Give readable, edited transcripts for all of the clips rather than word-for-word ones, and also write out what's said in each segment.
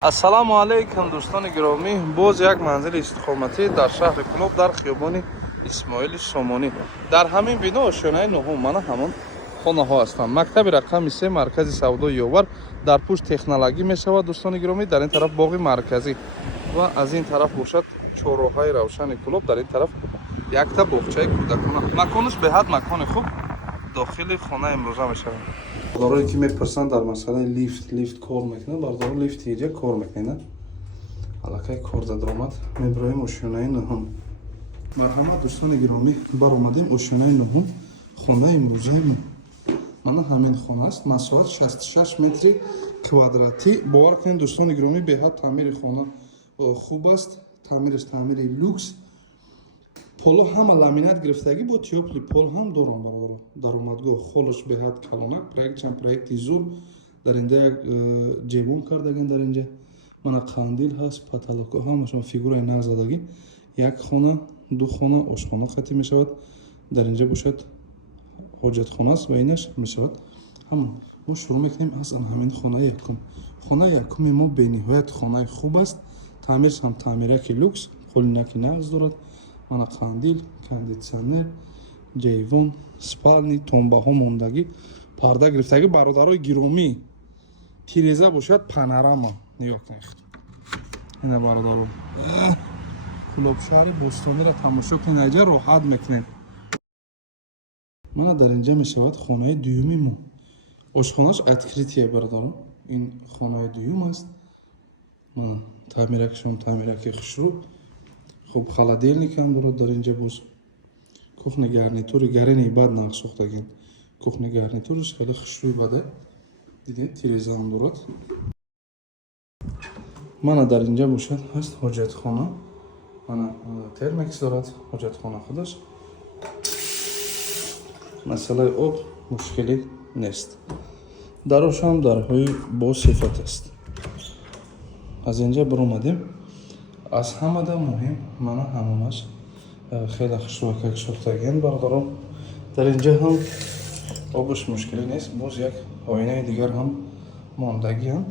ассалому алайкум дӯстони гиромӣ, боз як манзили истиқоматӣ дар шаҳри Куноб дар хиёбони Исмоили Сомонӣ. Дар ҳамин бино ошёнаи нуҳум мана ҳамон хонаҳо ҳастанд. Мактаби рақами 3 маркази савдои ёвар дар пушт технологӣ мешавад. Дӯстони гиромӣ, дар ин тараф боғи марказӣ ва аз ин тараф бошад чорроҳаи равшани Куноб, дар ин тараф якта боғчаи кӯдакона. Маконаш беҳад макони хуб дохили хона имрӯза мешавад. Бардорое ки мепурсанд дар масъалаи лифт кор мекунад, бардор лифти иҷа кор мекунад. Аллакай кор дадромад мебироем ошёнаи нуҳум. Марҳамат дӯстони гиромӣ, баромадем ошёнаи нуҳум, хонаи имрӯзаи мана ҳамин хона аст. Масоҳат 66 метри квадратӣ. Бовар кунед дӯстони гиромӣ, беҳад таъмири хона хуб аст. Таъмираш таъмири люкс. Поло ҳама ламинат гирифтагӣ бо тиёпли пол ҳам дорам бародаро. Даромадгоҳ холаш беҳад калонак, проектчан проекти зур. Дар инҷа як ҷевон кардаген, дар инҷа мана қандил ҳаст, потолоко ҳамашон фигураи нағз задагӣ. Як хона, ду хона ошхона қатӣ мешавад. Дар инҷа бошад ҳоҷатхона аст ва инаш мешавад. Ҳамон мо шурӯъ мекунем аз ҳамин хонаи якум. Хонаи якуми мо бениҳоят хонаи хуб аст. Таъмирш ҳам таъмираки люкс, қулинаки нағз дорад. Мана қандил, кондитсионер, ҷейвон, спални, томбаҳо мондагӣ, парда гирифтагӣ. Бародарои гиромӣ, тиреза бошад панорама. Нигоҳ кунед. Ина бародаро. Кулобшаҳри Бостонира тамошо кунед, аҷа роҳат мекунед. Мана дар инҷа мешавад хонаи дуюми мо. Ошхонааш откритие бародаро. Ин хонаи дуюм аст. Мана таъмиракшон таъмираки хушрӯ. Хуб, холодильник ҳам дорад дар инҷа боз. Кухни гарнитури гарини бад нақш сохтаген. Кухни гарнитуриш хеле хушрӯи бада. Дидед, тиреза ҳам дорад. Мана дар инҷа бошад ҳаст ҳоҷатхона. Мана термекс дорад ҳоҷатхона худаш. Масъалаи об мушкилӣ нест. Дарош ҳам дарҳои босифат аст. Аз инҷа биромадем. Аз ҳамада муҳим мана ҳамонаш хеле хушрӯакак сохтаген бародаро. Дар инҷа ҳам обаш мушкилӣ нест. Боз як оинаи дигар ҳам мондагианд.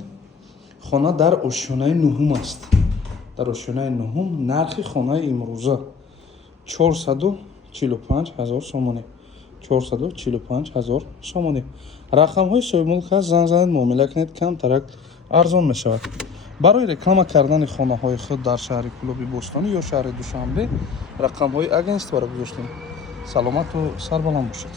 Хона дар ошёнаи нуҳум аст. Дар ошёнаи нуҳум нархи хонаи имрӯза 445 000 сомонӣ. 445 000 сомонӣ. Рақамҳои соҳибмулк аст, занг занед, муомила кунед, камтарак арзон мешавад. барои реклама кардани хонаҳои худ дар шаҳри Кулоби Бостонӣ ё шаҳри Душанбе рақамҳои агентстворо гузоштем. Саломату сарбаланд бошед.